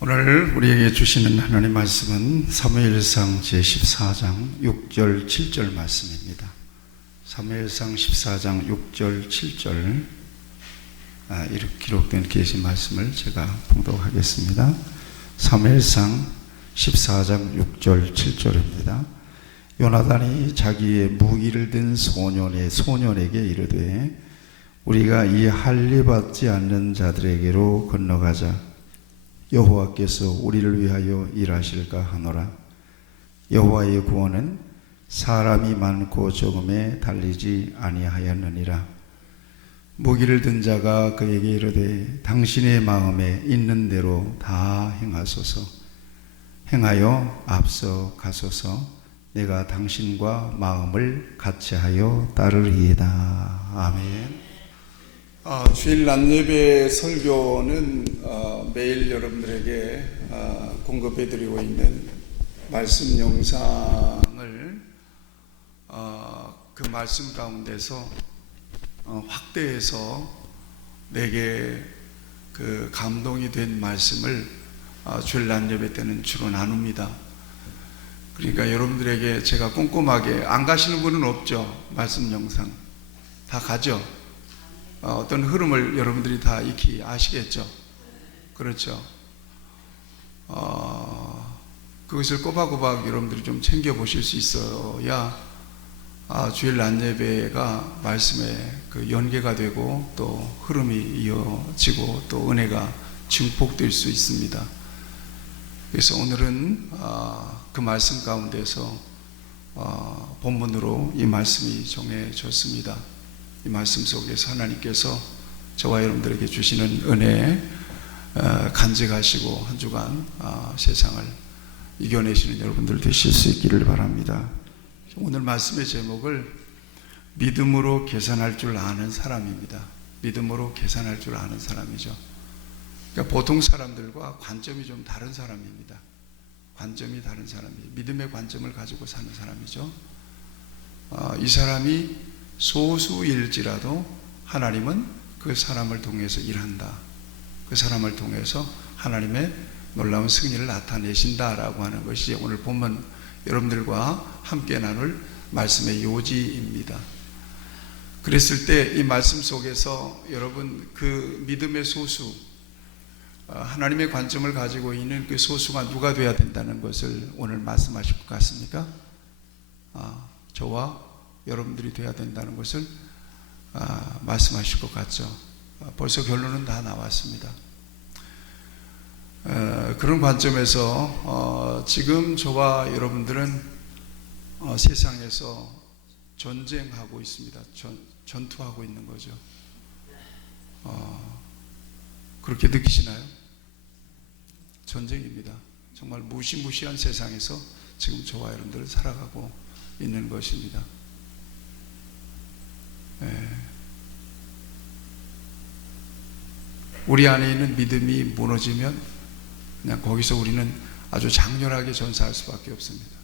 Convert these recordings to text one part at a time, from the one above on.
오늘 우리에게 주시는 하나님의 말씀은 사무엘상 제14장 6절 7절 말씀입니다. 사무엘상 14장 6절 7절 이렇게 기록된 계신 말씀을 제가 봉독하겠습니다. 사무엘상 14장 6절 7절입니다. 요나단이 자기의 무기를 든 소년에게 이르되 우리가 이 할례받지 않는 자들에게로 건너가자. 여호와께서 우리를 위하여 일하실까 하노라. 여호와의 구원은 사람이 많고 적음에 달리지 아니하였느니라. 무기를 든 자가 그에게 이르되 당신의 마음에 있는 대로 다 행하소서. 행하여 앞서 가소서. 내가 당신과 마음을 같이하여 따르리이다. 아멘. 주일 낮 예배 설교는 매일 여러분들에게 공급해드리고 있는 말씀 영상을 그 말씀 가운데서 확대해서 내게 그 감동이 된 말씀을 주일 낮 예배 때는 주로 나눕니다. 그러니까 여러분들에게 제가 꼼꼼하게, 안 가시는 분은 없죠? 말씀 영상 다 가죠? 어떤 흐름을 여러분들이 다 익히 아시겠죠? 그렇죠? 그것을 꼬박꼬박 여러분들이 좀 챙겨보실 수 있어야 주일 낮 예배가 말씀에 그 연계가 되고 또 흐름이 이어지고 또 은혜가 증폭될 수 있습니다. 그래서 오늘은 그 말씀 가운데서 본문으로 이 말씀이 정해졌습니다. 이 말씀 속에서 하나님께서 저와 여러분들에게 주시는 은혜 간직하시고 한 주간 세상을 이겨내시는 여러분들 되실 수 있기를 바랍니다. 오늘 말씀의 제목을 믿음으로 계산할 줄 아는 사람입니다. 믿음으로 계산할 줄 아는 사람이죠. 그러니까 보통 사람들과 관점이 좀 다른 사람입니다. 관점이 다른 사람이에요. 믿음의 관점을 가지고 사는 사람이죠. 이 사람이 소수일지라도 하나님은 그 사람을 통해서 일한다. 그 사람을 통해서 하나님의 놀라운 승리를 나타내신다라고 하는 것이 오늘 본문 여러분들과 함께 나눌 말씀의 요지입니다. 그랬을 때 이 말씀 속에서 여러분 그 믿음의 소수, 하나님의 관점을 가지고 있는 그 소수가 누가 되어야 된다는 것을 오늘 말씀하실 것 같습니까? 저와 여러분들이 되어야 된다는 것을 말씀하실 것 같죠. 벌써 결론은 다 나왔습니다. 그런 관점에서 지금 저와 여러분들은 세상에서 전쟁하고 있습니다. 전투하고 있는 거죠. 그렇게 느끼시나요? 전쟁입니다. 정말 무시무시한 세상에서 지금 저와 여러분들은 살아가고 있는 것입니다. 우리 안에 있는 믿음이 무너지면 그냥 거기서 우리는 아주 장렬하게 전사할 수밖에 없습니다.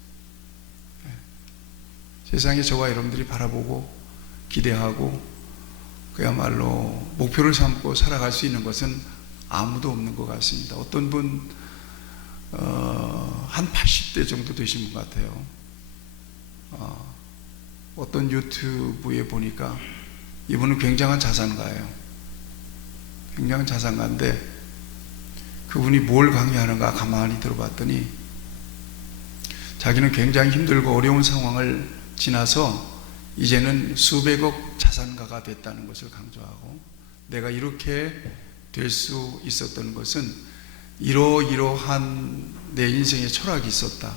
세상에 저와 여러분들이 바라보고 기대하고 그야말로 목표를 삼고 살아갈 수 있는 것은 아무도 없는 것 같습니다. 어떤 분 한 80대 정도 되신 분 같아요. 어떤 유튜브에 보니까 이분은 굉장한 자산가예요. 굉장한 자산가인데 그분이 뭘 강의하는가 가만히 들어봤더니 자기는 굉장히 힘들고 어려운 상황을 지나서 이제는 수백억 자산가가 됐다는 것을 강조하고, 내가 이렇게 될 수 있었던 것은 이러이러한 내 인생의 철학이 있었다.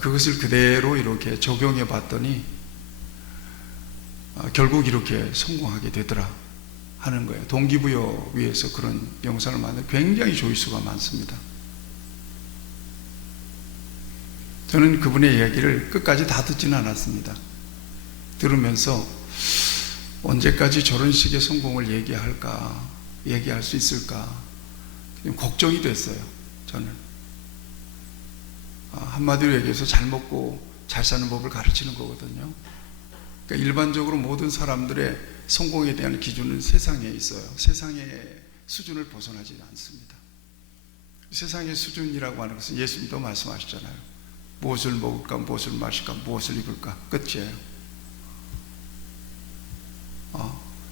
그것을 그대로 이렇게 적용해 봤더니 결국 이렇게 성공하게 되더라 하는 거예요. 동기부여 위해서 그런 영상을 만든 굉장히 조회수가 많습니다. 저는 그분의 이야기를 끝까지 다 듣지는 않았습니다. 들으면서 언제까지 저런 식의 성공을 얘기할 수 있을까 좀 걱정이 됐어요. 저는 한마디로 얘기해서 잘 먹고 잘 사는 법을 가르치는 거거든요. 그러니까 일반적으로 모든 사람들의 성공에 대한 기준은 세상에 있어요. 세상의 수준을 벗어나지 않습니다. 세상의 수준이라고 하는 것은 예수님도 말씀하셨잖아요. 무엇을 먹을까, 무엇을 마실까, 무엇을 입을까, 끝이에요.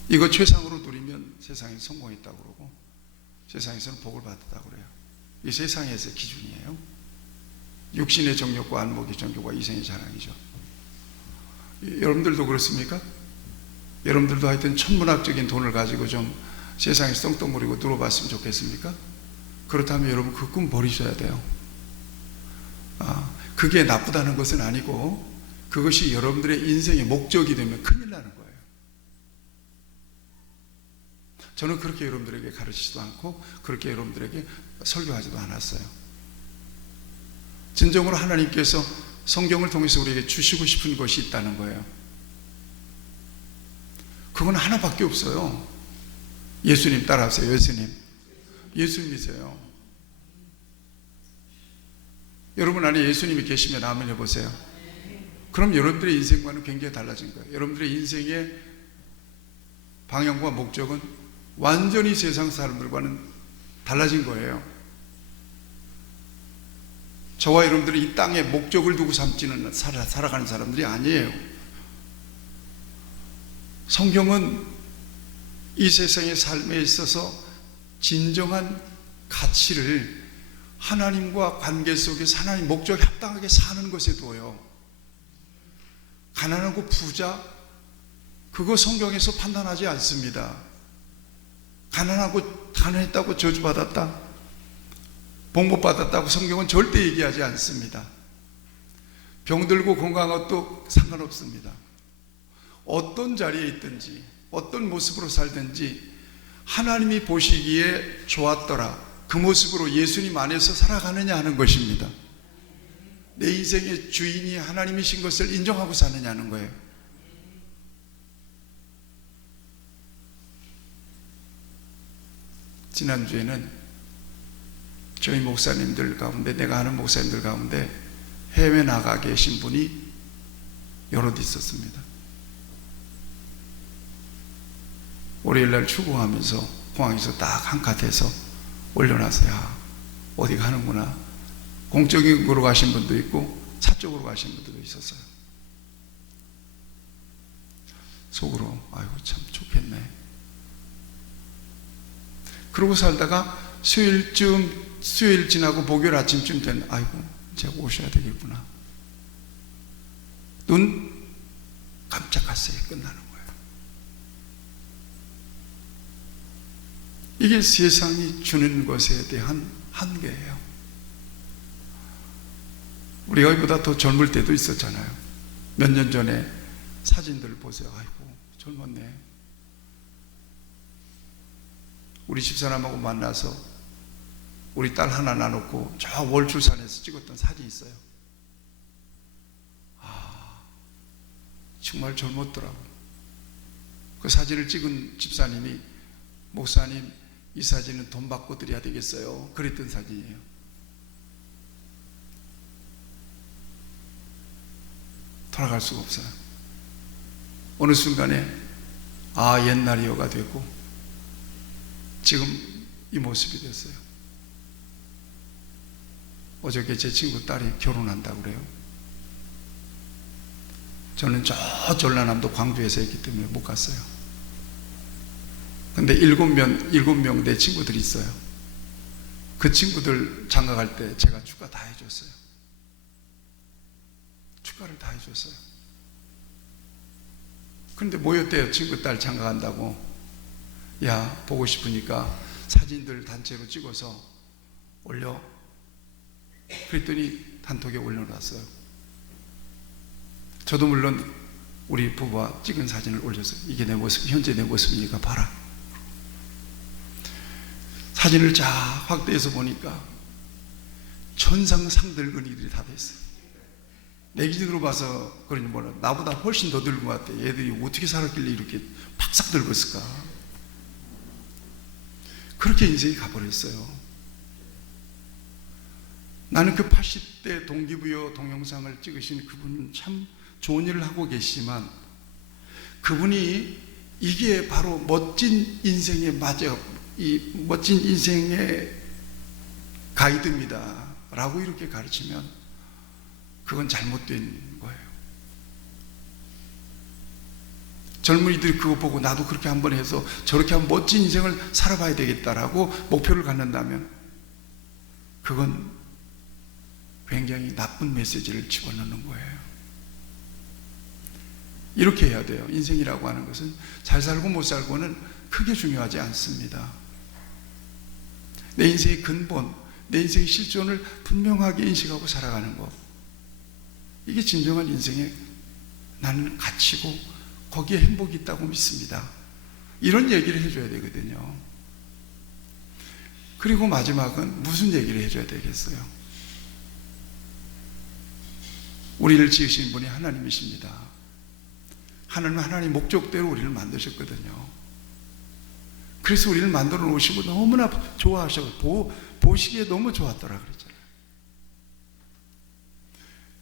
이거 최상으로 누리면 세상에 성공했다고 그러고 세상에서는 복을 받았다고 그래요. 이게 세상에서의 기준이에요. 육신의 정욕과 안목의 정욕과 이생의 자랑이죠. 여러분들도 그렇습니까? 여러분들도 하여튼 천문학적인 돈을 가지고 좀 세상에서 떵떵거리고 누려봤으면 좋겠습니까? 그렇다면 여러분 그 꿈 버리셔야 돼요. 그게 나쁘다는 것은 아니고 그것이 여러분들의 인생의 목적이 되면 큰일 나는 거예요. 저는 그렇게 여러분들에게 가르치지도 않고 그렇게 여러분들에게 설교하지도 않았어요. 진정으로 하나님께서 성경을 통해서 우리에게 주시고 싶은 것이 있다는 거예요. 그건 하나밖에 없어요. 예수님 따라하세요. 예수님이세요. 여러분 안에 예수님이 계시면 아멘 해보세요. 그럼 여러분들의 인생과는 굉장히 달라진 거예요. 여러분들의 인생의 방향과 목적은 완전히 세상 사람들과는 달라진 거예요. 저와 여러분들이 이 땅에 목적을 두고 살아가는 사람들이 아니에요. 성경은 이 세상의 삶에 있어서 진정한 가치를 하나님과 관계 속에서 하나님 목적에 합당하게 사는 것에 두어요. 가난하고 부자, 그거 성경에서 판단하지 않습니다. 가난했다고 저주받았다, 복못받았다고 성경은 절대 얘기하지 않습니다. 병들고 건강한 것도 상관없습니다. 어떤 자리에 있든지 어떤 모습으로 살든지 하나님이 보시기에 좋았더라, 그 모습으로 예수님 안에서 살아가느냐 하는 것입니다. 내 인생의 주인이 하나님이신 것을 인정하고 사느냐는 거예요. 지난주에는 저희 목사님들 가운데, 내가 아는 목사님들 가운데 해외 나가 계신 분이 여럿 있었습니다. 월요일날 출국하면서 공항에서 딱 한카트에서 올려놔서, 야, 어디 가는구나. 공적인 거로 가신 분도 있고 사적으로 가신 분들도 있었어요. 속으로 아이고 참 좋겠네. 그러고 살다가 수요일 지나고 목요일 아침쯤 되는, 아이고 제가 오셔야 되겠구나. 눈 깜짝할 새에 끝나는 거예요. 이게 세상이 주는 것에 대한 한계예요. 우리가 이보다 더 젊을 때도 있었잖아요. 몇 년 전에 사진들 보세요. 아이고 젊었네. 우리 집사람하고 만나서 우리 딸 하나 나눴고 저 월출산에서 찍었던 사진이 있어요. 정말 젊었더라고. 그 사진을 찍은 집사님이, 목사님 이 사진은 돈 받고 드려야 되겠어요, 그랬던 사진이에요. 돌아갈 수가 없어요. 어느 순간에 옛날이여가 되고 지금 이 모습이 됐어요. 어저께 제 친구 딸이 결혼한다고 그래요. 저는 저 전라남도 광주에서 했기 때문에 못 갔어요. 근데 일곱 명 내 친구들이 있어요. 그 친구들 장가갈 때 제가 축가 다 해줬어요. 축가를 다 해줬어요. 그런데 모였대요. 친구 딸 장가간다고. 야, 보고 싶으니까 사진들 단체로 찍어서 올려. 그랬더니 단톡에 올려놨어요. 저도 물론 우리 부부와 찍은 사진을 올렸어요. 이게 내 모습, 현재 내 모습이니까 봐라. 사진을 쫙 확대해서 보니까 천상상들 근이들이 다 됐어요. 내 기준으로 봐서 그러니 뭐라, 나보다 훨씬 더 늙은 것 같아. 얘들이 어떻게 살았길래 이렇게 팍싹 늙었을까. 그렇게 인생이 가버렸어요. 나는 그 80대 동기부여 동영상을 찍으신 그분은 참 좋은 일을 하고 계시지만, 그분이 이게 바로 멋진 인생의 이 멋진 인생의 가이드입니다 라고 이렇게 가르치면 그건 잘못된 거예요. 젊은이들이 그거 보고 나도 그렇게 한번 해서 저렇게 한번 멋진 인생을 살아봐야 되겠다라고 목표를 갖는다면 그건 굉장히 나쁜 메시지를 집어넣는 거예요. 이렇게 해야 돼요. 인생이라고 하는 것은 잘 살고 못 살고는 크게 중요하지 않습니다. 내 인생의 근본, 내 인생의 실존을 분명하게 인식하고 살아가는 것, 이게 진정한 인생의 나는 가치고 거기에 행복이 있다고 믿습니다. 이런 얘기를 해줘야 되거든요. 그리고 마지막은 무슨 얘기를 해줘야 되겠어요? 우리를 지으신 분이 하나님이십니다. 하나님은 하나님 목적대로 우리를 만드셨거든요. 그래서 우리를 만들어 놓으시고 너무나 좋아하셔서 보시기에 너무 좋았더라 그랬잖아요.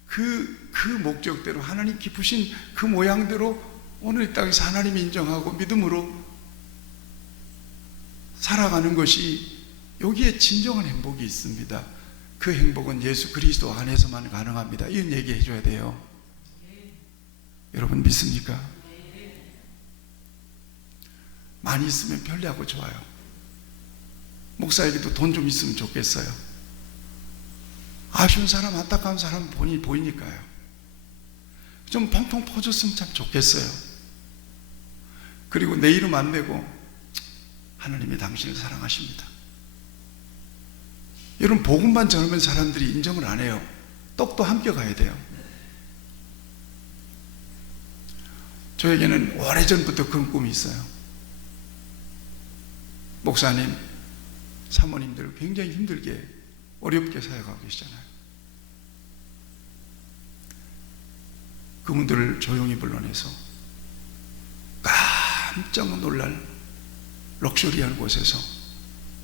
그 목적대로 하나님 기쁘신 그 모양대로 오늘 이 땅에서 하나님이 인정하고 믿음으로 살아가는 것이 여기에 진정한 행복이 있습니다. 그 행복은 예수 그리스도 안에서만 가능합니다. 이런 얘기 해줘야 돼요. 여러분 믿습니까? 많이 있으면 편리하고 좋아요. 목사에게도 돈 좀 있으면 좋겠어요. 아쉬운 사람, 안타까운 사람 보이니까요. 좀 펑펑 퍼줬으면 참 좋겠어요. 그리고 내 이름 안 대고 하나님이 당신을 사랑하십니다. 여러분 복음만 전하면 사람들이 인정을 안 해요. 떡도 함께 가야 돼요. 저에게는 오래전부터 그런 꿈이 있어요. 목사님, 사모님들 굉장히 힘들게 어렵게 사역하고 계시잖아요. 그분들을 조용히 불러내서 깜짝 놀랄 럭셔리한 곳에서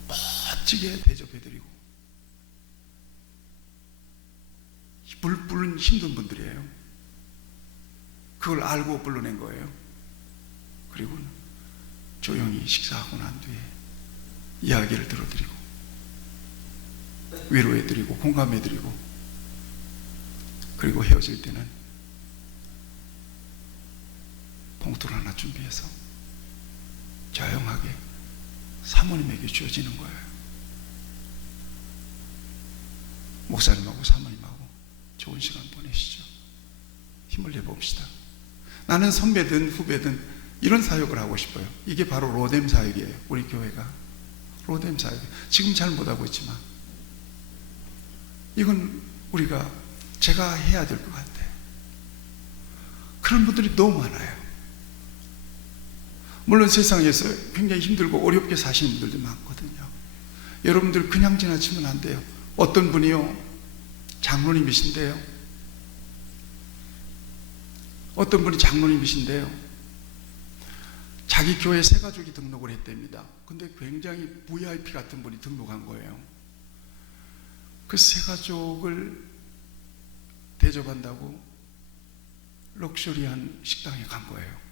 멋지게 대접해드리고, 불은 힘든 분들이에요. 그걸 알고 불러낸 거예요. 그리고 조용히 식사하고 난 뒤에 이야기를 들어드리고 위로해드리고 공감해드리고, 그리고 헤어질 때는 봉투를 하나 준비해서 조용하게 사모님에게 주어지는 거예요. 목사님하고 사모님하고 좋은 시간 보내시죠. 힘을 내봅시다. 나는 선배든 후배든 이런 사역을 하고 싶어요. 이게 바로 로뎀 사역이에요. 우리 교회가 로뎀 사역. 지금 잘 못하고 있지만 이건 제가 해야 될 것 같아요. 그런 분들이 너무 많아요. 물론 세상에서 굉장히 힘들고 어렵게 사시는 분들도 많거든요. 여러분들 그냥 지나치면 안 돼요. 어떤 분이요, 장로님이신데요. 어떤 분이 장로님이신데요. 자기 교회 새 가족이 등록을 했답니다. 근데 굉장히 VIP 같은 분이 등록한 거예요. 그 새 가족을 대접한다고 럭셔리한 식당에 간 거예요.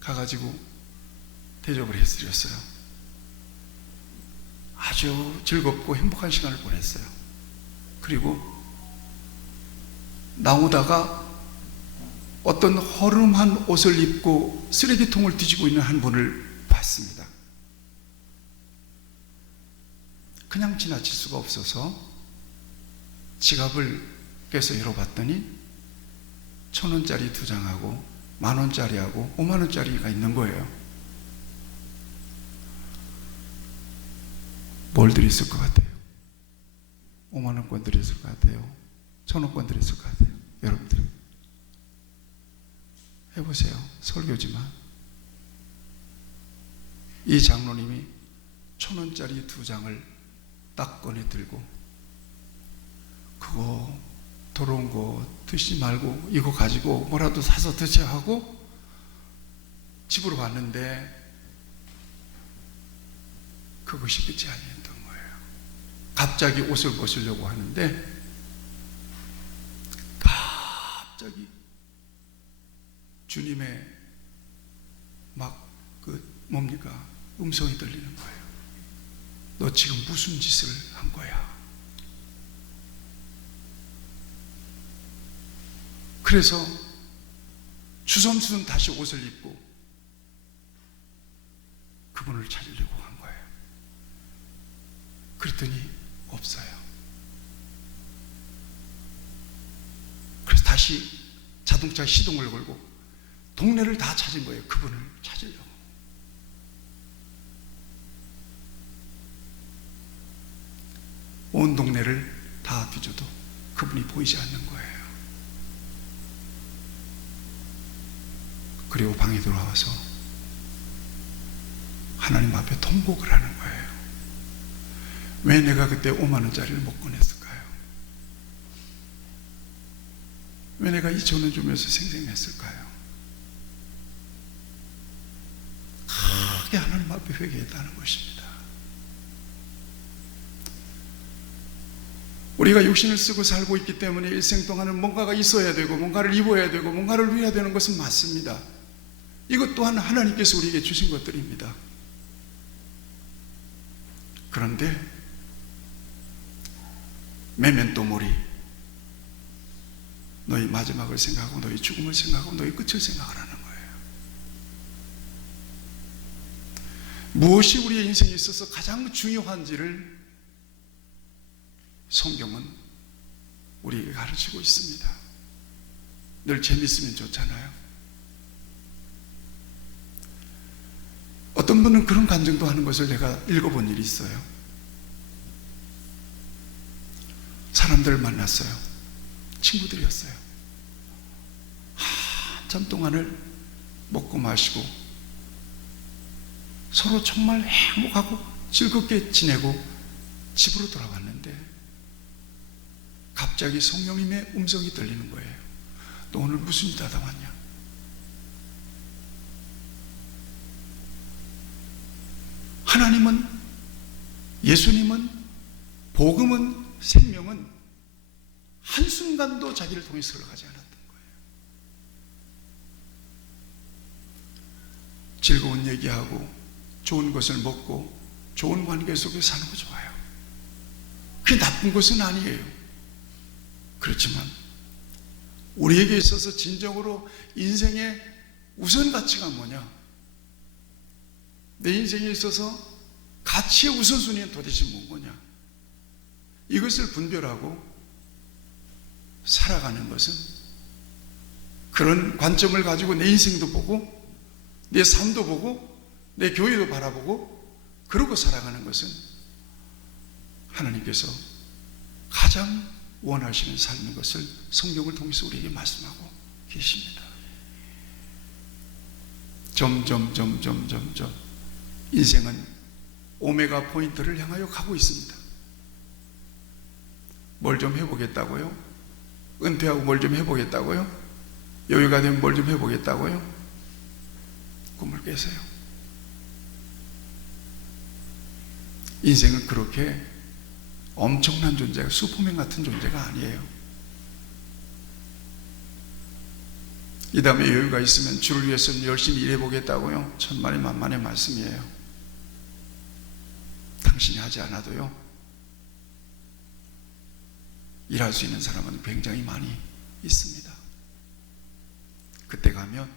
가가지고 대접을 해드렸어요. 아주 즐겁고 행복한 시간을 보냈어요. 그리고 나오다가 어떤 허름한 옷을 입고 쓰레기통을 뒤지고 있는 한 분을 봤습니다. 그냥 지나칠 수가 없어서 지갑을 깨서 열어봤더니 1,000원짜리 2장하고 10,000원짜리하고 50,000원짜리가 있는 거예요. 뭘 드렸을 것 같아요? 50,000원권 드렸을 것 같아요? 1,000원권 드렸을 것 같아요? 여러분들 해보세요. 설교지만 이 장로님이 1,000원짜리 2장을 딱 꺼내 들고, 그거 더러운 거 드시지 말고 이거 가지고 뭐라도 사서 드셔야 하고 집으로 갔는데 그것이 끝이 아니었던 거예요. 갑자기 옷을 벗으려고 하는데 갑자기 주님의 막 음성이 들리는 거예요. 너 지금 무슨 짓을 한 거야? 그래서 주섬주섬 다시 옷을 입고 그분을 찾으려고 한 거예요. 그랬더니 없어요. 그래서 다시 자동차 시동을 걸고 동네를 다 찾은 거예요. 그분을 찾으려고. 온 동네를 다 뒤져도 그분이 보이지 않는 거예요. 그리고 방에 돌아와서 하나님 앞에 통곡을 하는 거예요. 왜 내가 그때 5만 원짜리를 못 꺼냈을까요? 왜 내가 2천 원 주면서 생생냈을까요? 크게 하나님 앞에 회개했다는 것입니다. 우리가 육신을 쓰고 살고 있기 때문에 일생 동안은 뭔가가 있어야 되고 뭔가를 입어야 되고 뭔가를 누려야 되는 것은 맞습니다. 이것 또한 하나님께서 우리에게 주신 것들입니다. 그런데 메멘토 모리, 너희 마지막을 생각하고 너희 죽음을 생각하고 너희 끝을 생각하라는 거예요. 무엇이 우리의 인생에 있어서 가장 중요한지를 성경은 우리에게 가르치고 있습니다. 늘 재밌으면 좋잖아요. 어떤 분은 그런 간증도 하는 것을 내가 읽어본 일이 있어요. 사람들을 만났어요. 친구들이었어요. 한참 동안을 먹고 마시고 서로 정말 행복하고 즐겁게 지내고 집으로 돌아왔는데 갑자기 성령님의 음성이 들리는 거예요. 너 오늘 무슨 일 하다 왔냐? 하나님은, 예수님은, 복음은, 생명은 한순간도 자기를 통해서 흘러가지 않았던 거예요. 즐거운 얘기하고 좋은 것을 먹고 좋은 관계 속에 사는 거 좋아요. 그게 나쁜 것은 아니에요. 그렇지만 우리에게 있어서 진정으로 인생의 우선 가치가 뭐냐? 내 인생에 있어서 가치의 우선순위는 도대체 뭐냐? 이것을 분별하고 살아가는 것은, 그런 관점을 가지고 내 인생도 보고 내 삶도 보고 내 교회도 바라보고 그러고 살아가는 것은 하나님께서 가장 원하시는 삶인 것을 성경을 통해서 우리에게 말씀하고 계십니다. 점점 인생은 오메가 포인트를 향하여 가고 있습니다. 뭘 좀 해보겠다고요? 은퇴하고 뭘 좀 해보겠다고요? 여유가 되면 뭘 좀 해보겠다고요? 꿈을 깨세요. 인생은 그렇게 엄청난 존재가, 슈퍼맨 같은 존재가 아니에요. 이 다음에 여유가 있으면 주를 위해서 열심히 일해보겠다고요? 천만의 만만의 말씀이에요. 당신이 하지 않아도요, 일할 수 있는 사람은 굉장히 많이 있습니다. 그때 가면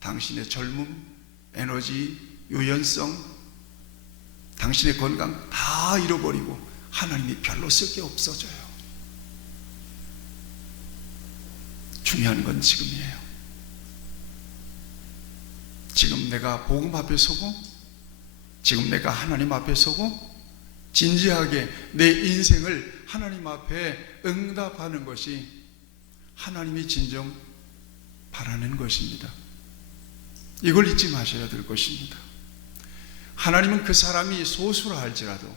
당신의 젊음, 에너지, 유연성, 당신의 건강 다 잃어버리고 하나님이 별로 쓸 게 없어져요. 중요한 건 지금이에요. 지금 내가 복음 앞에 서고, 지금 내가 하나님 앞에 서고 진지하게 내 인생을 하나님 앞에 응답하는 것이 하나님이 진정 바라는 것입니다. 이걸 잊지 마셔야 될 것입니다. 하나님은 그 사람이 소수라 할지라도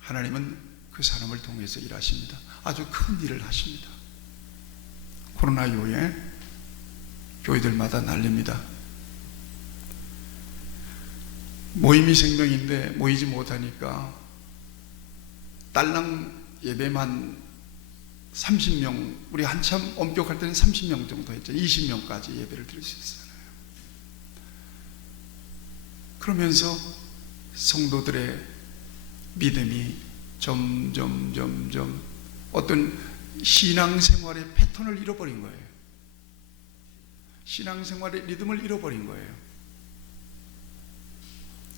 하나님은 그 사람을 통해서 일하십니다. 아주 큰 일을 하십니다. 코로나 이후에 교회들마다 난립니다. 모임이 생명인데 모이지 못하니까 딸랑 예배만 30명, 우리 한참 엄격할 때는 30명 정도 했죠. 20명까지 예배를 드릴 수 있잖아요. 그러면서 성도들의 믿음이 점점 어떤 신앙생활의 패턴을 잃어버린 거예요. 신앙생활의 리듬을 잃어버린 거예요.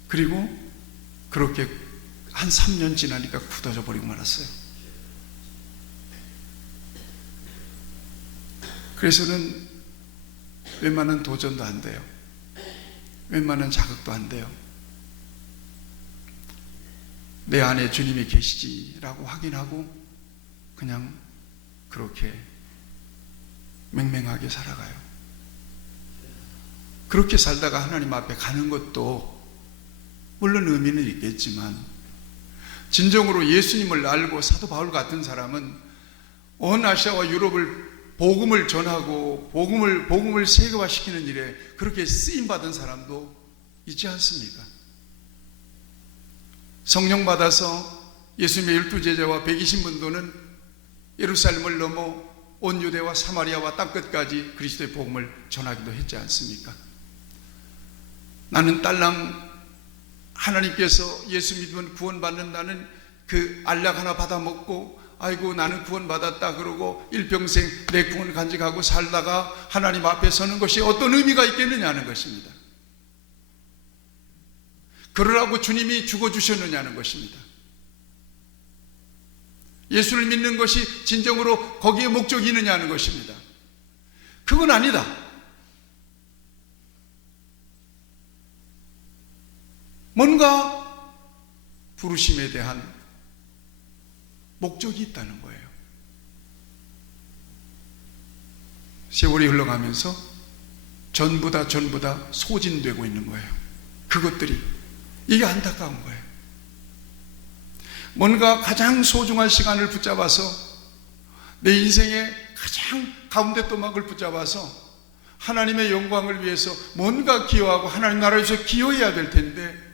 그리고 그렇게 한 3년 지나니까 굳어져 버리고 말았어요. 그래서는 웬만한 도전도 안 돼요. 웬만한 자극도 안 돼요. 내 안에 주님이 계시지라고 확인하고 그냥 그렇게 맹맹하게 살아가요. 그렇게 살다가 하나님 앞에 가는 것도 물론 의미는 있겠지만, 진정으로 예수님을 알고 사도 바울 같은 사람은 온 아시아와 유럽을 복음을 전하고 복음을 세계화시키는 일에 그렇게 쓰임 받은 사람도 있지 않습니까? 성령 받아서 예수님의 12제자와 120문도는 예루살렘을 넘어 온 유대와 사마리아와 땅끝까지 그리스도의 복음을 전하기도 했지 않습니까? 나는 딸랑 하나님께서 예수 믿으면 구원받는다는 그 알약 하나 받아먹고 아이고 나는 구원받았다 그러고 일평생 내 구원을 간직하고 살다가 하나님 앞에 서는 것이 어떤 의미가 있겠느냐는 것입니다. 그러라고 주님이 죽어주셨느냐는 것입니다. 예수를 믿는 것이 진정으로 거기에 목적이 있느냐는 것입니다. 그건 아니다. 뭔가 부르심에 대한 목적이 있다는 거예요. 세월이 흘러가면서 전부 다 소진되고 있는 거예요. 그것들이. 이게 안타까운 거예요. 뭔가 가장 소중한 시간을 붙잡아서 내 인생의 가장 가운데 또막을 붙잡아서 하나님의 영광을 위해서 뭔가 기여하고 하나님 나라에서 기여해야 될 텐데,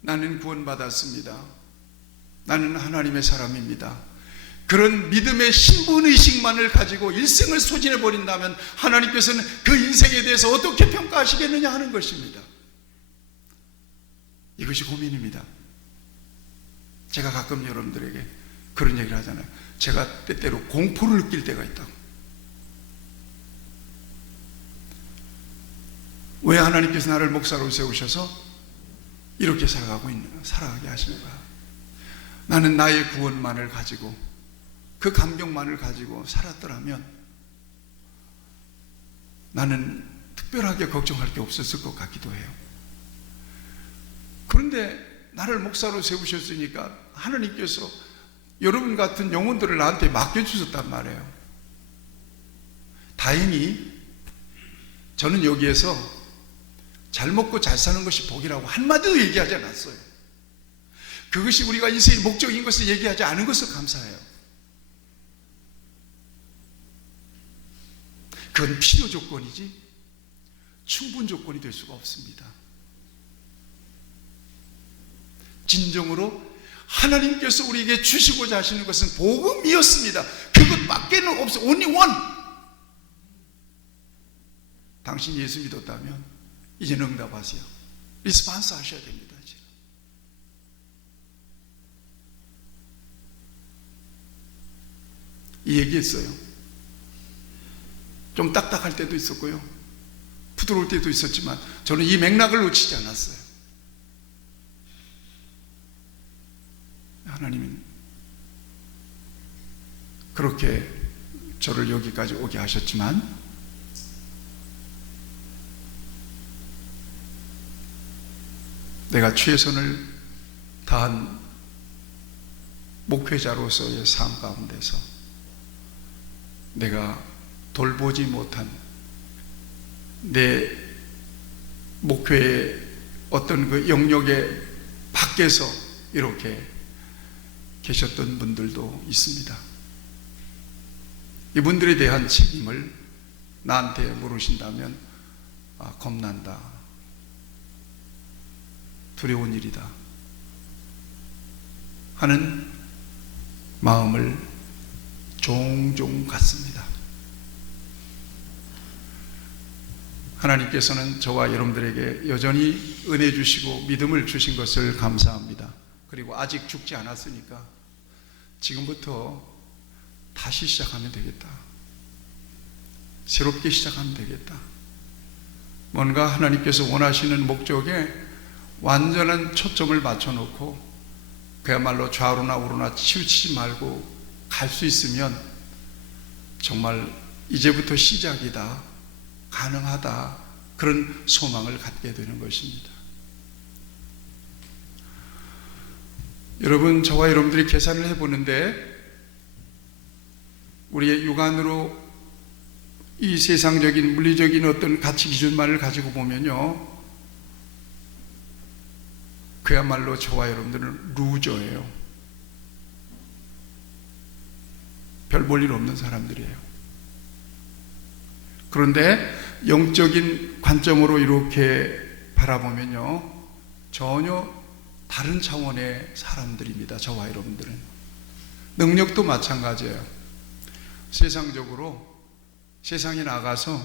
나는 구원받았습니다. 나는 하나님의 사람입니다. 그런 믿음의 신분의식만을 가지고 일생을 소진해 버린다면 하나님께서는 그 인생에 대해서 어떻게 평가하시겠느냐 하는 것입니다. 이것이 고민입니다. 제가 가끔 여러분들에게 그런 얘기를 하잖아요. 제가 때때로 공포를 느낄 때가 있다고. 왜 하나님께서 나를 목사로 세우셔서 이렇게 살아가게 하시는가? 나는 나의 구원만을 가지고 그 감격만을 가지고 살았더라면 나는 특별하게 걱정할 게 없었을 것 같기도 해요. 그런데 나를 목사로 세우셨으니까 하나님께서 여러분 같은 영혼들을 나한테 맡겨주셨단 말이에요. 다행히 저는 여기에서 잘 먹고 잘 사는 것이 복이라고 한마디도 얘기하지 않았어요. 그것이 우리가 인생의 목적인 것을 얘기하지 않은 것을 감사해요. 그건 필요 조건이지 충분 조건이 될 수가 없습니다. 진정으로 하나님께서 우리에게 주시고자 하시는 것은 복음이었습니다. 그것밖에는 없어요. only one. 당신 예수 믿었다면 이제는 응답하세요. 리스판스 하셔야 됩니다. 이 얘기했어요. 좀 딱딱할 때도 있었고요, 부드러울 때도 있었지만 저는 이 맥락을 놓치지 않았어요. 하나님은 그렇게 저를 여기까지 오게 하셨지만 내가 최선을 다한 목회자로서의 삶 가운데서 내가 돌보지 못한 내 목회의 어떤 그 영역의 밖에서 이렇게 계셨던 분들도 있습니다. 이분들에 대한 책임을 나한테 물으신다면 겁난다, 두려운 일이다 하는 마음을 종종 갖습니다. 하나님께서는 저와 여러분들에게 여전히 은혜 주시고 믿음을 주신 것을 감사합니다. 그리고 아직 죽지 않았으니까 지금부터 다시 시작하면 되겠다. 새롭게 시작하면 되겠다. 뭔가 하나님께서 원하시는 목적에 완전한 초점을 맞춰놓고 그야말로 좌우로나 우로나 치우치지 말고 갈 수 있으면 정말 이제부터 시작이다, 가능하다, 그런 소망을 갖게 되는 것입니다. 여러분, 저와 여러분들이 계산을 해보는데 우리의 육안으로 이 세상적인 물리적인 어떤 가치 기준만을 가지고 보면요, 그야말로 저와 여러분들은 루저예요. 별 볼 일 없는 사람들이에요. 그런데 영적인 관점으로 이렇게 바라보면요, 전혀 다른 차원의 사람들입니다. 저와 여러분들은. 능력도 마찬가지예요. 세상적으로 세상에 나가서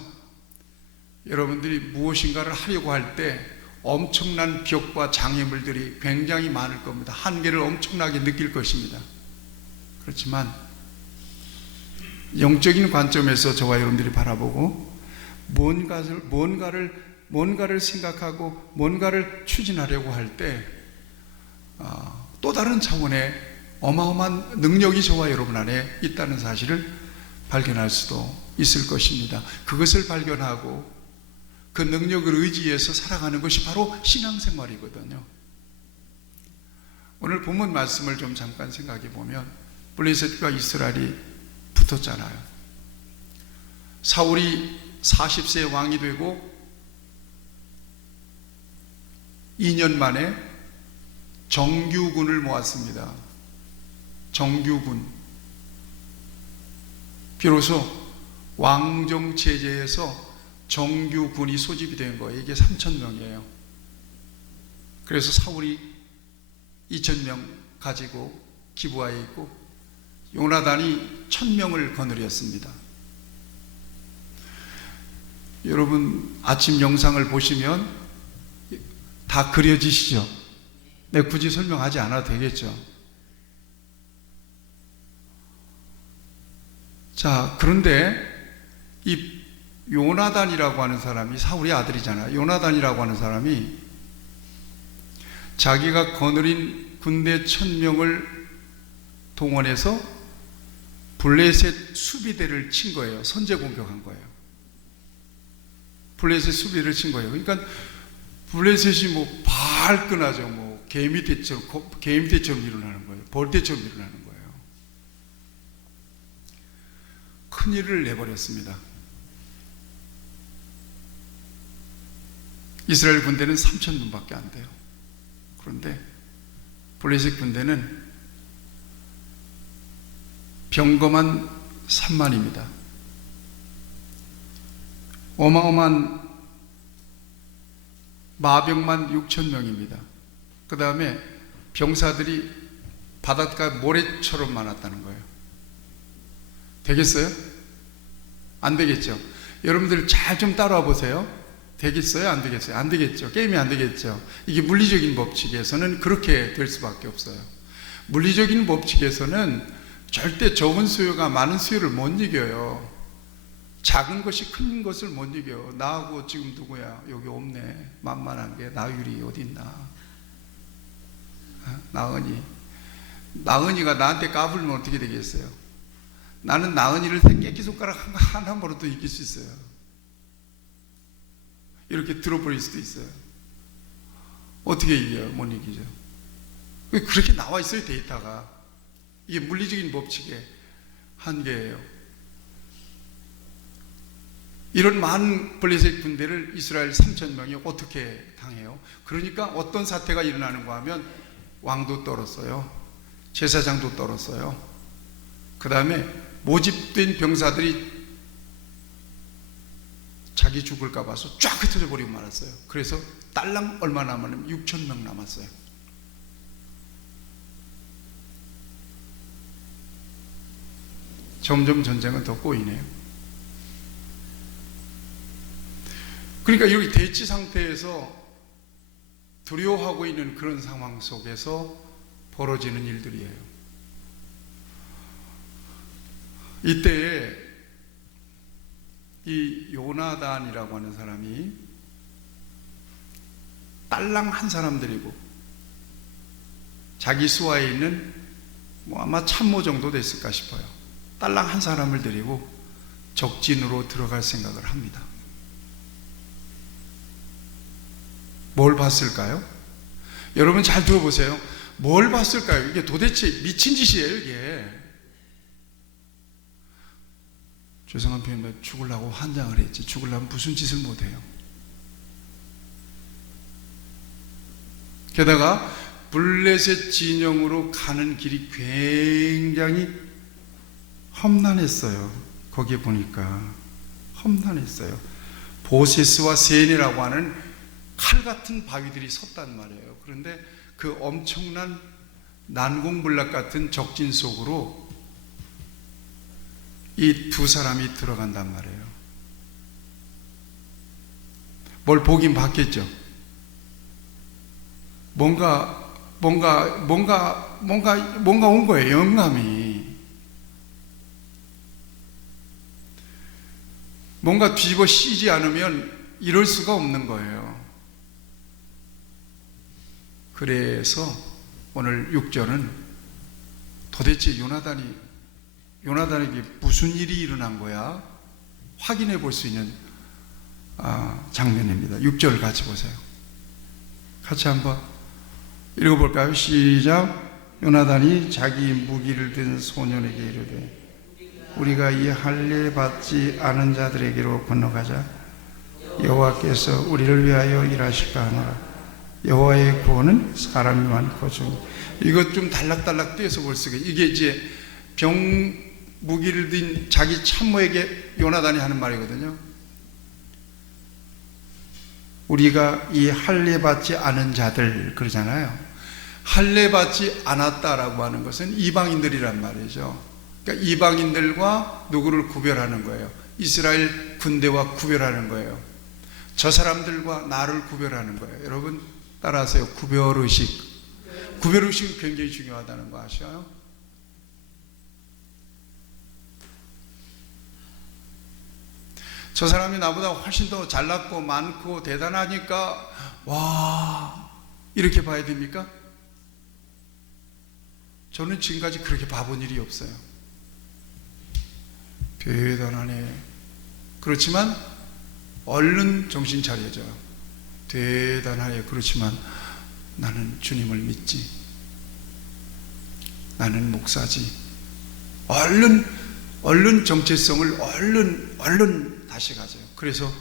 여러분들이 무엇인가를 하려고 할 때 엄청난 벽과 장애물들이 굉장히 많을 겁니다. 한계를 엄청나게 느낄 것입니다. 그렇지만 영적인 관점에서 저와 여러분들이 바라보고 뭔가를 생각하고 뭔가를 추진하려고 할 때 또 다른 차원의 어마어마한 능력이 저와 여러분 안에 있다는 사실을 발견할 수도 있을 것입니다. 그것을 발견하고 그 능력을 의지해서 살아가는 것이 바로 신앙생활이거든요. 오늘 본문 말씀을 좀 잠깐 생각해 보면 블레셋과 이스라엘이 붙었잖아요. 사울이 40세 왕이 되고 2년 만에 정규군을 모았습니다. 정규군. 비로소 왕정 체제에서 정규군이 소집이 된 거예요. 이게 3,000명이에요. 그래서 사울이 2,000명 가지고 기브아에 있고 요나단이 1,000명을 거느렸습니다. 여러분, 아침 영상을 보시면 다 그려지시죠? 네, 굳이 설명하지 않아도 되겠죠. 자, 그런데 이 요나단이라고 하는 사람이 사울의 아들이잖아요. 요나단이라고 하는 사람이 자기가 거느린 군대 1,000명을 동원해서 블레셋 수비대를 친 거예요. 선제 공격한 거예요. 블레셋 수비대를 친 거예요. 그러니까 블레셋이 뭐 발끈하죠. 뭐 개미떼처럼 일어나는 거예요. 벌떼처럼 일어나는 거예요. 큰일을 내버렸습니다. 이스라엘 군대는 3,000명밖에 안 돼요. 그런데 블레셋 군대는 병거만 3만입니다. 어마어마한 마병만 6,000명입니다. 그 다음에 병사들이 바닷가 모래처럼 많았다는 거예요. 되겠어요? 안 되겠죠? 여러분들 잘 좀 따라와 보세요. 되겠어요? 안 되겠어요? 안 되겠죠. 게임이 안 되겠죠. 이게 물리적인 법칙에서는 그렇게 될 수밖에 없어요. 물리적인 법칙에서는 절대 적은 수요가 많은 수요를 못 이겨요. 작은 것이 큰 것을 못 이겨. 나하고 지금 누구야? 여기 없네. 만만한 게 나율이 어디 있나? 나은이가 나한테 까불면 어떻게 되겠어요? 나는 나은이를 새끼손가락 하나만으로도 이길 수 있어요. 이렇게 들어버릴 수도 있어요. 어떻게 이겨요? 못 이기죠. 그렇게 나와 있어요, 데이터가. 이게 물리적인 법칙의 한계예요. 이런 많은 블레셋 군대를 이스라엘 3,000명이 어떻게 당해요? 그러니까 어떤 사태가 일어나는가 하면 왕도 떨었어요. 제사장도 떨었어요. 그 다음에 모집된 병사들이 자기 죽을까 봐서 쫙 흩어져 버리고 말았어요. 그래서 딸랑 얼마 남았냐면 6,000명 남았어요. 점점 전쟁은 더 꼬이네요. 그러니까 여기 대치 상태에서 두려워하고 있는 그런 상황 속에서 벌어지는 일들이에요. 이때에 이 요나단이라고 하는 사람이 딸랑 한 사람 데리고 자기 수하에 있는 아마 참모 정도 됐을까 싶어요. 딸랑 한 사람을 데리고 적진으로 들어갈 생각을 합니다. 뭘 봤을까요? 여러분 잘 들어보세요. 뭘 봤을까요? 이게 도대체 미친 짓이에요, 이게. 죄송한 표현이면 죽으려고 환장을 했지, 죽으려면 무슨 짓을 못해요. 게다가 블레셋 진영으로 가는 길이 굉장히 험난했어요. 거기에 보니까 험난했어요. 보세스와 세네라고 하는 칼 같은 바위들이 섰단 말이에요. 그런데 그 엄청난 난공불락 같은 적진 속으로 이 두 사람이 들어간단 말이에요. 뭘 보긴 봤겠죠. 뭔가 온 거예요. 영감이. 뭔가 뒤집어 씌지 않으면 이럴 수가 없는 거예요. 그래서 오늘 6절은 도대체 요나단에게 무슨 일이 일어난 거야? 확인해 볼 수 있는 장면입니다. 6절 같이 보세요. 같이 한번 읽어볼까요? 시작. 요나단이 자기 무기를 든 소년에게 이르되 우리가 이 할례 받지 않은 자들에게로 건너가자. 여호와께서 우리를 위하여 일하실까 하노라. 여호와의 구원은 사람이 많고 중. 이것 좀 달락달락 떼서 볼 수가. 이게 이제 무기를 든 자기 참모에게 요나단이 하는 말이거든요. 우리가 이 할례 받지 않은 자들 그러잖아요. 할례 받지 않았다라고 하는 것은 이방인들이란 말이죠. 그러니까 이방인들과 누구를 구별하는 거예요? 이스라엘 군대와 구별하는 거예요. 저 사람들과 나를 구별하는 거예요. 여러분 따라하세요. 구별의식. 구별의식이 굉장히 중요하다는 거 아셔요? 저 사람이 나보다 훨씬 더 잘났고 많고 대단하니까 와 이렇게 봐야 됩니까? 저는 지금까지 그렇게 봐본 일이 없어요. 대단하네. 그렇지만 얼른 정신 차려져요. 대단하네. 그렇지만 나는 주님을 믿지. 나는 목사지. 얼른 정체성을 얼른 다시 가져요. 그래서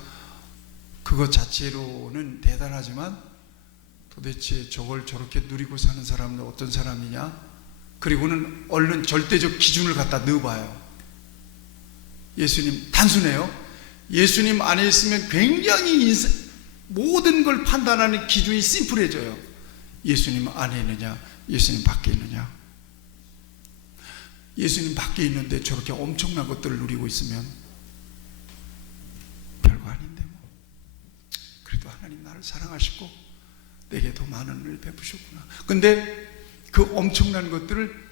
그것 자체로는 대단하지만 도대체 저걸 저렇게 누리고 사는 사람은 어떤 사람이냐? 그리고는 얼른 절대적 기준을 갖다 넣어봐요. 예수님 단순해요. 예수님 안에 있으면 굉장히 모든 걸 판단하는 기준이 심플해져요. 예수님 안에 있느냐, 예수님 밖에 있느냐. 예수님 밖에 있는데 저렇게 엄청난 것들을 누리고 있으면 별거 아닌데 뭐. 그래도 하나님 나를 사랑하시고 내게 더 많은 은혜를 베푸셨구나. 근데 그 엄청난 것들을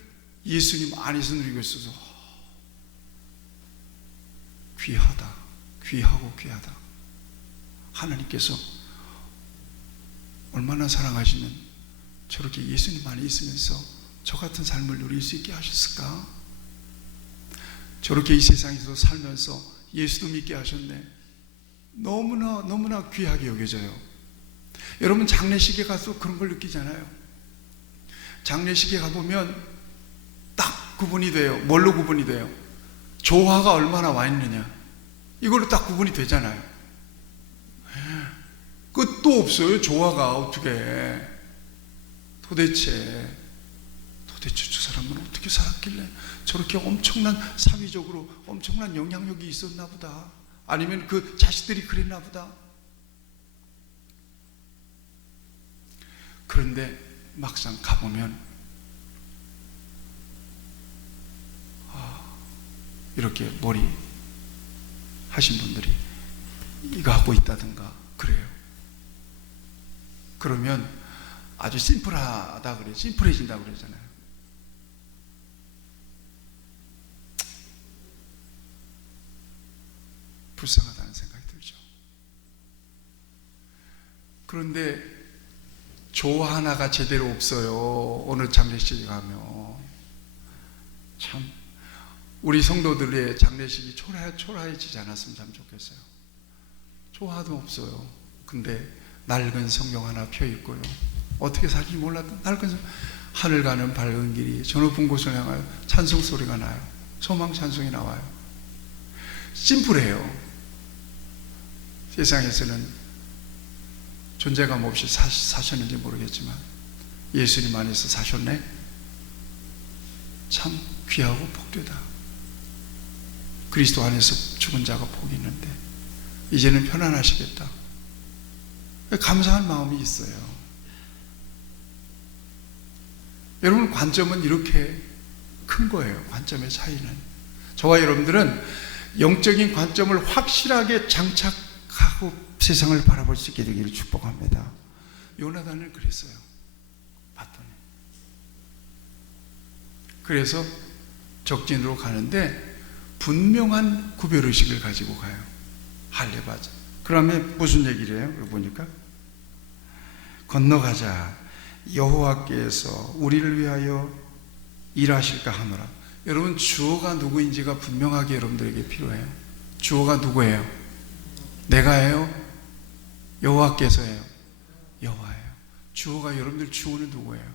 예수님 안에서 누리고 있어서 귀하다, 귀하고 귀하다. 하나님께서 얼마나 사랑하시면 저렇게 예수님 안에 있으면서 저 같은 삶을 누릴 수 있게 하셨을까? 저렇게 이 세상에서 살면서 예수도 믿게 하셨네. 너무나 귀하게 여겨져요. 여러분 장례식에 가서 그런 걸 느끼잖아요. 장례식에 가보면 딱 구분이 돼요. 뭘로 구분이 돼요? 조화가 얼마나 와 있느냐. 이걸로 딱 구분이 되잖아요. 끝도 없어요. 조화가 어떻게. 도대체 저 사람은 어떻게 살았길래 저렇게 엄청난 사회적으로 엄청난 영향력이 있었나 보다. 아니면 그 자식들이 그랬나 보다. 그런데 막상 가보면 이렇게 머리 하신 분들이 이거 하고 있다든가 그래요. 그러면 아주 심플하다 그래요. 심플해진다 그러잖아요. 불쌍하다는 생각이 들죠. 그런데 조 하나가 제대로 없어요. 어느 장례식에 가면. 참 우리 성도들의 장례식이 초라해지지 않았으면 참 좋겠어요. 조화도 없어요. 근데 낡은 성경 하나 펴 있고요. 어떻게 살지 몰랐던 낡은 하늘 가는 밝은 길이 저 높은 곳을 향하여 찬송 소리가 나요. 소망 찬송이 나와요. 심플해요. 세상에서는 존재감 없이 사셨는지 모르겠지만 예수님 안에서 사셨네. 참 귀하고 복되다. 그리스도 안에서 죽은 자가 복이 있는데 이제는 편안하시겠다. 감사한 마음이 있어요. 여러분, 관점은 이렇게 큰 거예요. 관점의 차이는. 저와 여러분들은 영적인 관점을 확실하게 장착하고 세상을 바라볼 수 있게 되기를 축복합니다. 요나단은 그랬어요. 봤더니. 그래서 적진으로 가는데 분명한 구별의식을 가지고 가요. 할례바자. 그러면 무슨 얘기를 해요? 여기 보니까 건너가자. 여호와께서 우리를 위하여 일하실까 하노라. 여러분, 주어가 누구인지가 분명하게 여러분들에게 필요해요. 주어가 누구예요? 내가예요? 여호와께서예요? 여호와예요. 주어가, 여러분들 주어는 누구예요?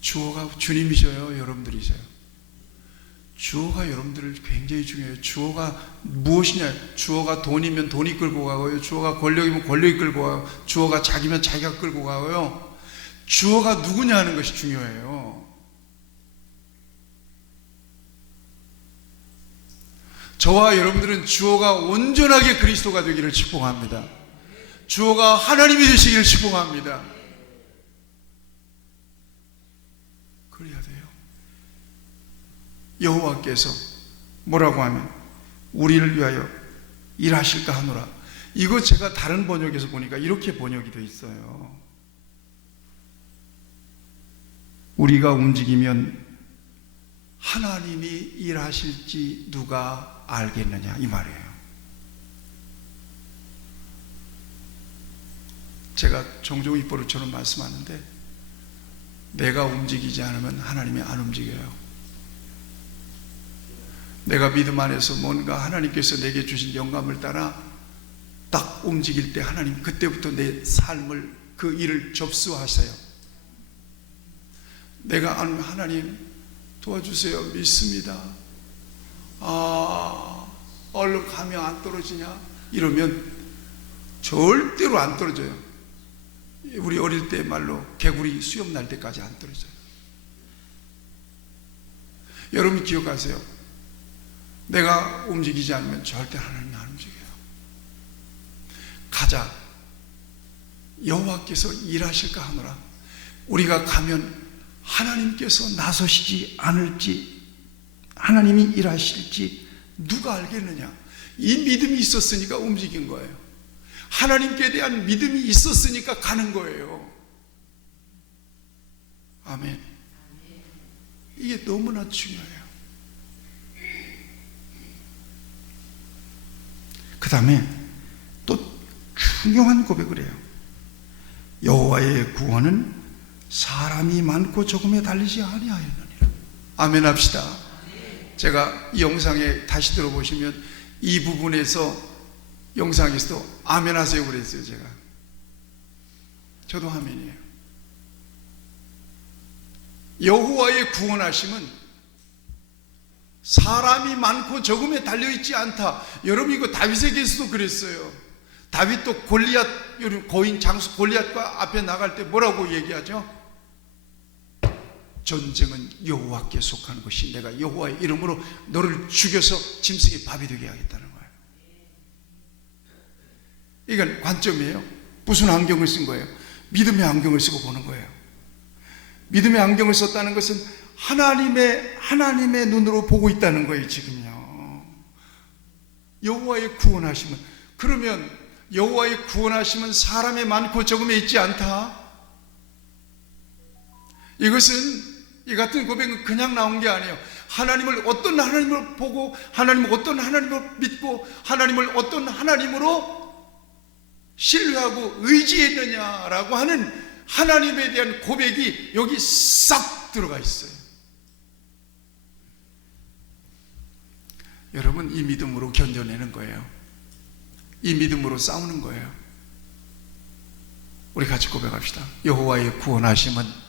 주어가 주님이셔요? 여러분들이세요? 주어가 여러분들 굉장히 중요해요. 주어가 무엇이냐? 주어가 돈이면 돈이 끌고 가고요. 주어가 권력이면 권력이 끌고 가고, 주어가 자기면 자기가 끌고 가고요. 주어가 누구냐 하는 것이 중요해요. 저와 여러분들은 주어가 온전하게 그리스도가 되기를 축복합니다. 주어가 하나님이 되시기를 축복합니다. 그래야 돼요. 여호와께서 뭐라고 하면 우리를 위하여 일하실까 하노라. 이거 제가 다른 번역에서 보니까 이렇게 번역이 되어 있어요. 우리가 움직이면 하나님이 일하실지 누가 알겠느냐, 이 말이에요. 제가 종종 입버릇처럼 말씀하는데, 내가 움직이지 않으면 하나님이 안 움직여요. 내가 믿음 안에서 뭔가 하나님께서 내게 주신 영감을 따라 딱 움직일 때 하나님 그때부터 내 삶을, 그 일을 접수하세요. 내가 하나님 도와주세요, 믿습니다. 얼른 가면 안 떨어지냐? 이러면 절대로 안 떨어져요. 우리 어릴 때 말로 개구리 수염 날 때까지 안 떨어져요. 여러분 기억하세요. 내가 움직이지 않으면 절대 하나님이 안 움직여요. 가자. 여호와께서 일하실까 하노라. 우리가 가면 하나님께서 나서시지 않을지, 하나님이 일하실지 누가 알겠느냐? 이 믿음이 있었으니까 움직인 거예요. 하나님께 대한 믿음이 있었으니까 가는 거예요. 아멘. 이게 너무나 중요해요. 그 다음에 또 중요한 고백을 해요. 여호와의 구원은 사람이 많고 적음에 달리지 아니하였느니라. 아멘 합시다. 제가 이 영상에 다시 들어보시면 이 부분에서 영상에서도 아멘 하세요 그랬어요. 제가 저도 아멘이에요. 여호와의 구원하심은 사람이 많고 적음에 달려있지 않다. 여러분, 이거 다윗에게서도 그랬어요. 다윗도 골리앗, 거인 장수 골리앗과 앞에 나갈 때 뭐라고 얘기하죠? 전쟁은 여호와께 속하는 것이 내가 여호와의 이름으로 너를 죽여서 짐승의 밥이 되게 하겠다는 거예요. 이건 관점이에요. 무슨 안경을 쓴 거예요? 믿음의 안경을 쓰고 보는 거예요. 믿음의 안경을 썼다는 것은 하나님의 눈으로 보고 있다는 거예요. 지금요. 여호와의 구원하심은, 그러면 여호와의 구원하심은 사람의 많고 적음에 있지 않다. 이것은, 이 같은 고백은 그냥 나온 게 아니에요. 하나님을 어떤 하나님을 보고, 하나님을 어떤 하나님을 믿고, 하나님을 어떤 하나님으로 신뢰하고 의지했느냐라고 하는 하나님에 대한 고백이 여기 싹 들어가 있어요. 여러분, 이 믿음으로 견뎌내는 거예요. 이 믿음으로 싸우는 거예요. 우리 같이 고백합시다. 여호와의 구원하심은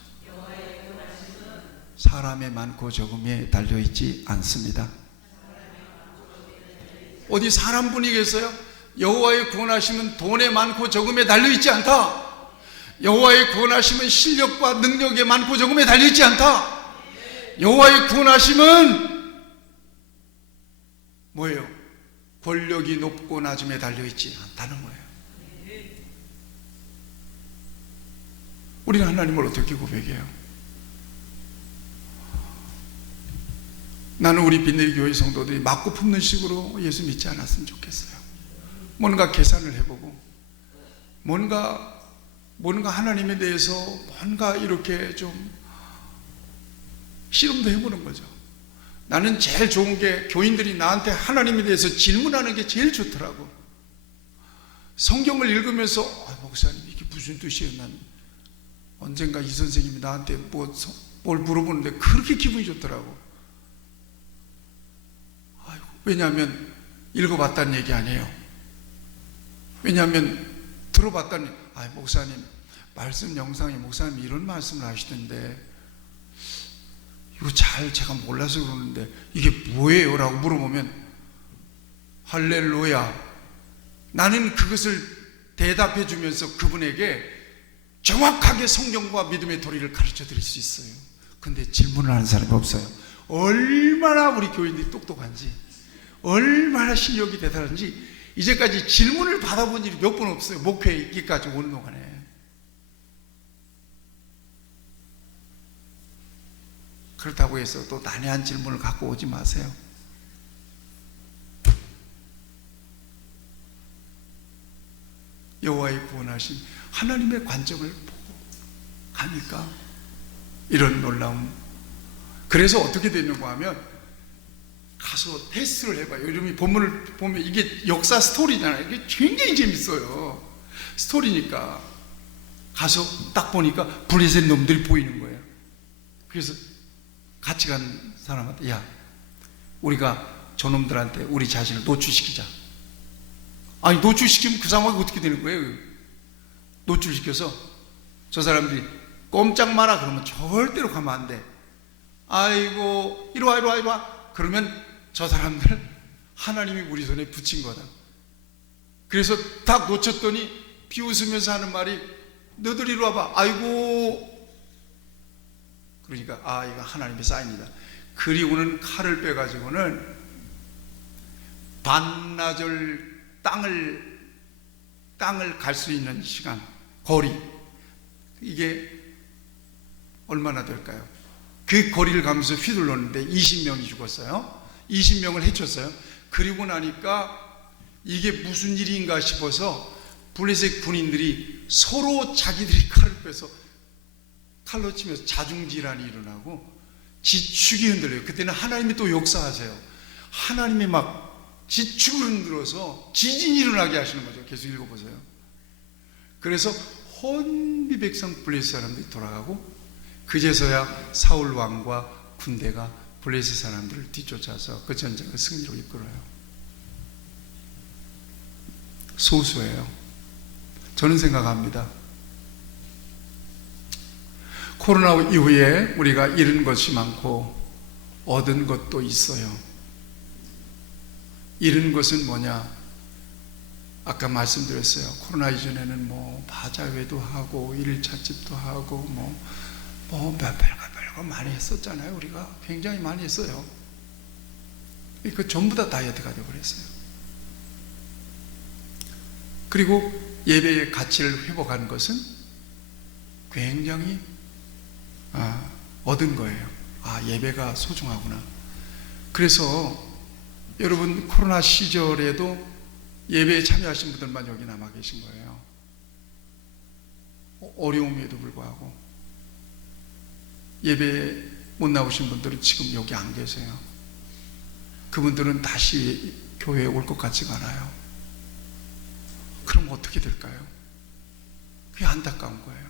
사람의 많고 적음에 달려있지 않습니다. 어디 사람 분이겠어요? 여호와의 구원하심은 돈에 많고 적음에 달려있지 않다. 여호와의 구원하심은 실력과 능력에 많고 적음에 달려있지 않다. 여호와의 구원하심은 뭐예요? 권력이 높고 낮음에 달려있지 않다는 거예요. 우리는 하나님을 어떻게 고백해요? 나는 우리 빈내리 교회 성도들이 맞고 품는 식으로 예수 믿지 않았으면 좋겠어요. 뭔가 계산을 해보고, 뭔가 하나님에 대해서 뭔가 이렇게 좀 실험도 해보는 거죠. 나는 제일 좋은 게 교인들이 나한테 하나님에 대해서 질문하는 게 제일 좋더라고. 성경을 읽으면서 목사님 이게 무슨 뜻이에요? 난 언젠가 이 선생님이 나한테 뭘 물어보는데 그렇게 기분이 좋더라고. 왜냐하면 읽어봤다는 얘기 아니에요. 왜냐하면 들어봤다는, 목사님 말씀 영상에 목사님이 이런 말씀을 하시던데 이거 잘 제가 몰라서 그러는데 이게 뭐예요? 라고 물어보면 할렐루야, 나는 그것을 대답해 주면서 그분에게 정확하게 성경과 믿음의 도리를 가르쳐 드릴 수 있어요. 근데 질문을 하는 사람이 없어요. 얼마나 우리 교인들이 똑똑한지, 얼마나 실력이 대단한지 이제까지 질문을 받아본 일이 몇 번 없어요. 목회에 있기까지 오는 동안에. 그렇다고 해서 또 난해한 질문을 갖고 오지 마세요. 여호와의 구원하신 하나님의 관점을 보고 가니까 이런 놀라움. 그래서 어떻게 되는가 하면 가서 테스트를 해봐요. 이름이 본문을 보면 이게 역사 스토리잖아요. 이게 굉장히 재밌어요. 스토리니까 가서 딱 보니까 블레셋 놈들이 보이는 거예요. 그래서 같이 간 사람한테, 야, 우리가 저놈들한테 우리 자신을 노출시키자. 아니, 노출시키면 그 상황이 어떻게 되는 거예요? 노출시켜서 저 사람들이 꼼짝 마라 그러면 절대로 가면 안 돼. 아이고, 이리 와. 그러면 저 사람들 하나님이 우리 손에 붙인 거다. 그래서 딱 놓쳤더니 비웃으면서 하는 말이, 너들 이리 와봐. 아이고. 그러니까 이거 하나님의 사인이다. 그리고는 칼을 빼가지고는 반나절 땅을 갈 수 있는 시간, 거리, 이게 얼마나 될까요? 그 거리를 가면서 휘둘렀는데 20명이 죽었어요. 20명을 해쳤어요. 그리고 나니까 이게 무슨 일인가 싶어서 블레셋 군인들이 서로 자기들이 칼을 빼서 칼로 치면서 자중질환이 일어나고 지축이 흔들려요. 그때는 하나님이 또 역사하세요. 하나님이 막 지축을 흔들어서 지진이 일어나게 하시는 거죠. 계속 읽어보세요. 그래서 혼비백성 블레셋 사람들이 돌아가고, 그제서야 사울 왕과 군대가 블레셋 사람들을 뒤쫓아서 그 전쟁을 승리로 이끌어요. 소수예요. 저는 생각합니다. 코로나 이후에 우리가 잃은 것이 많고 얻은 것도 있어요. 잃은 것은 뭐냐? 아까 말씀드렸어요. 코로나 이전에는 바자회도 하고 일차집도 하고 별거 많이 했었잖아요. 우리가 굉장히 많이 했어요. 그 전부 다 다이어트가 되어버렸어요. 그리고 예배의 가치를 회복하는 것은 굉장히 얻은 거예요. 예배가 소중하구나. 그래서 여러분, 코로나 시절에도 예배에 참여하신 분들만 여기 남아 계신 거예요. 어려움에도 불구하고. 예배 못 나오신 분들은 지금 여기 안 계세요. 그분들은 다시 교회에 올 것 같지가 않아요. 그럼 어떻게 될까요? 그게 안타까운 거예요.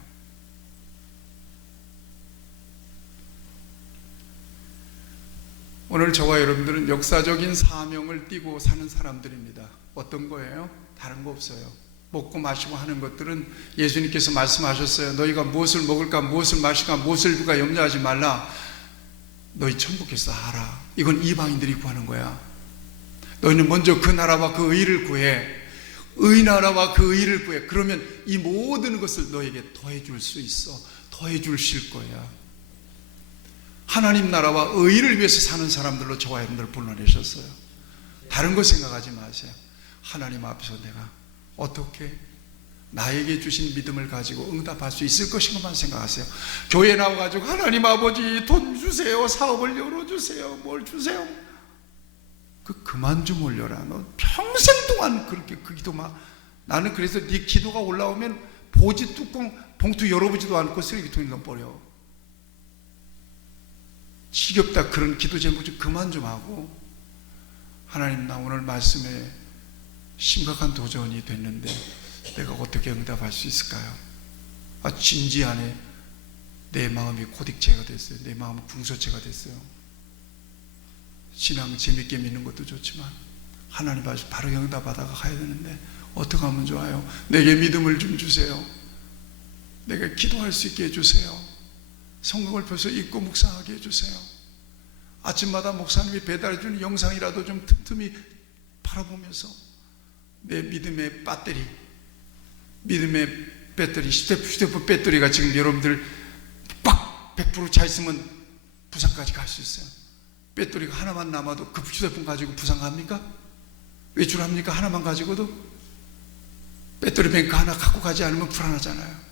오늘 저와 여러분들은 역사적인 사명을 띠고 사는 사람들입니다. 어떤 거예요? 다른 거 없어요. 먹고 마시고 하는 것들은 예수님께서 말씀하셨어요. 너희가 무엇을 먹을까, 무엇을 마실까, 무엇을 입을까 염려하지 말라. 너희 천국에서 알아. 이건 이방인들이 구하는 거야. 너희는 먼저 그 나라와 그 의를 구해. 의 나라와 그 의를 구해. 그러면 이 모든 것을 너에게 더해줄 수 있어. 더해주실 거야. 하나님 나라와 의를 위해서 사는 사람들로 저와 여러분들을 불러내셨어요. 다른 거 생각하지 마세요. 하나님 앞에서 내가 어떻게 나에게 주신 믿음을 가지고 응답할 수 있을 것인가만 생각하세요. 교회 나와가지고 하나님 아버지 돈 주세요, 사업을 열어주세요, 뭘 주세요. 그만 좀 올려라. 너 평생 동안 그렇게 그 기도만. 나는 그래서 네 기도가 올라오면 보지 뚜껑 봉투 열어보지도 않고 쓰레기통에 넣어버려. 지겹다. 그런 기도 제목 좀 그만 좀 하고, 하나님 나 오늘 말씀에 심각한 도전이 됐는데 내가 어떻게 응답할 수 있을까요? 진지하네. 내 마음이 고딕체가 됐어요. 내 마음은 궁서체가 됐어요. 신앙 재밌게 믿는 것도 좋지만 하나님 앞에 바로 응답하다가 가야 되는데 어떻게 하면 좋아요? 내게 믿음을 좀 주세요. 내가 기도할 수 있게 해주세요. 성경을 펴서 읽고 묵상하게 해주세요. 아침마다 목사님이 배달해주는 영상이라도 좀 틈틈이 바라보면서 내 믿음의 배터리, 휴대폰 배터리가 지금 여러분들 꽉 100% 차 있으면 부산까지 갈 수 있어요. 배터리가 하나만 남아도 그 휴대폰 가지고 부산 갑니까? 외출합니까? 하나만 가지고도? 배터리 뱅크 하나 갖고 가지 않으면 불안하잖아요.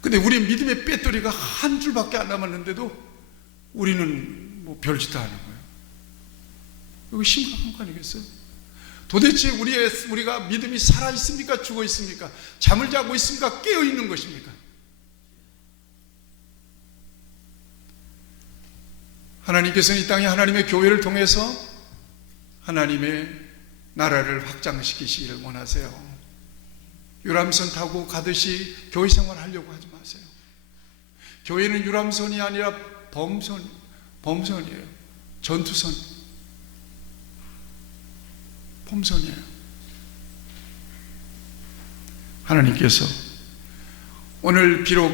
근데 우리 믿음의 배터리가 한 줄밖에 안 남았는데도 우리는 뭐 별짓도 하는 거예요. 이거 심각한 거 아니겠어요? 도대체 우리가 믿음이 살아있습니까? 죽어있습니까? 잠을 자고 있습니까? 깨어있는 것입니까? 하나님께서는 이 땅에 하나님의 교회를 통해서 하나님의 나라를 확장시키시기를 원하세요. 유람선 타고 가듯이 교회 생활 하려고 하지 마세요. 교회는 유람선이 아니라 범선이에요. 전투선, 범선이에요. 하나님께서 오늘 비록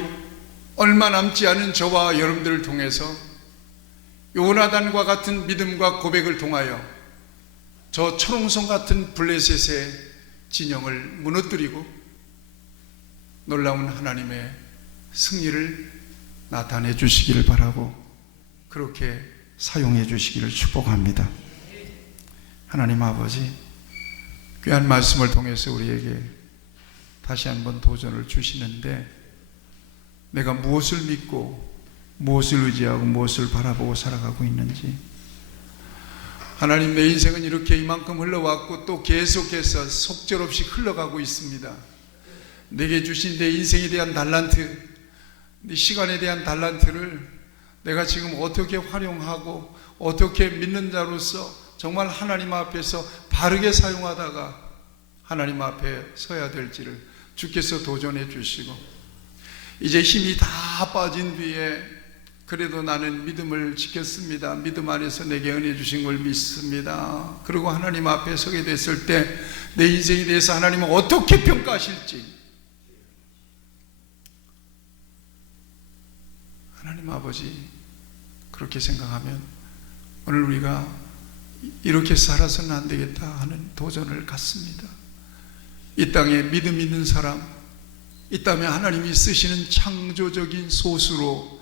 얼마 남지 않은 저와 여러분들을 통해서 요나단과 같은 믿음과 고백을 통하여 저 초롱성 같은 블레셋의 진영을 무너뜨리고 놀라운 하나님의 승리를 나타내 주시기를 바라고 그렇게 사용해 주시기를 축복합니다. 하나님 아버지, 귀한 말씀을 통해서 우리에게 다시 한번 도전을 주시는데 내가 무엇을 믿고 무엇을 의지하고 무엇을 바라보고 살아가고 있는지, 하나님 내 인생은 이렇게 이만큼 흘러왔고 또 계속해서 속절없이 흘러가고 있습니다. 내게 주신 내 인생에 대한 달란트, 네 시간에 대한 달란트를 내가 지금 어떻게 활용하고 어떻게 믿는 자로서 정말 하나님 앞에서 바르게 사용하다가 하나님 앞에 서야 될지를 주께서 도전해 주시고, 이제 힘이 다 빠진 뒤에 그래도 나는 믿음을 지켰습니다. 믿음 안에서 내게 은혜 주신 걸 믿습니다. 그리고 하나님 앞에 서게 됐을 때 내 인생에 대해서 하나님은 어떻게 평가하실지, 하나님 아버지, 그렇게 생각하면 오늘 우리가 이렇게 살아서는 안 되겠다 하는 도전을 갖습니다. 이 땅에 믿음 있는 사람, 이 땅에 하나님이 쓰시는 창조적인 소수로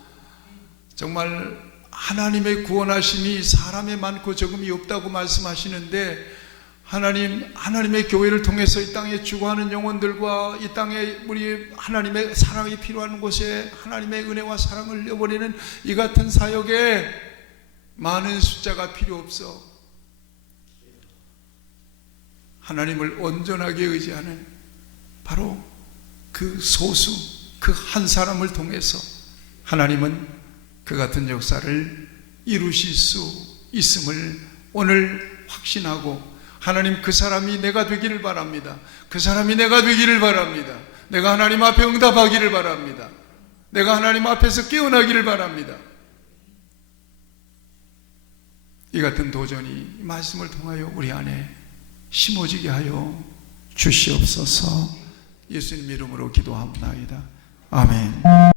정말 하나님의 구원하심이 사람에 많고 적음이 없다고 말씀하시는데, 하나님의 교회를 통해서 이 땅에 죽어가는 영혼들과 이 땅에 우리 하나님의 사랑이 필요한 곳에 하나님의 은혜와 사랑을 흘려버리는 이 같은 사역에 많은 숫자가 필요 없어. 하나님을 온전하게 의지하는 바로 그 소수, 그 한 사람을 통해서 하나님은 그 같은 역사를 이루실 수 있음을 오늘 확신하고, 하나님 그 사람이 내가 되기를 바랍니다. 그 사람이 내가 되기를 바랍니다. 내가 하나님 앞에 응답하기를 바랍니다. 내가 하나님 앞에서 깨어나기를 바랍니다. 이 같은 도전이 말씀을 통하여 우리 안에 심어지게 하여 주시옵소서. 예수님 이름으로 기도합니다. 아멘.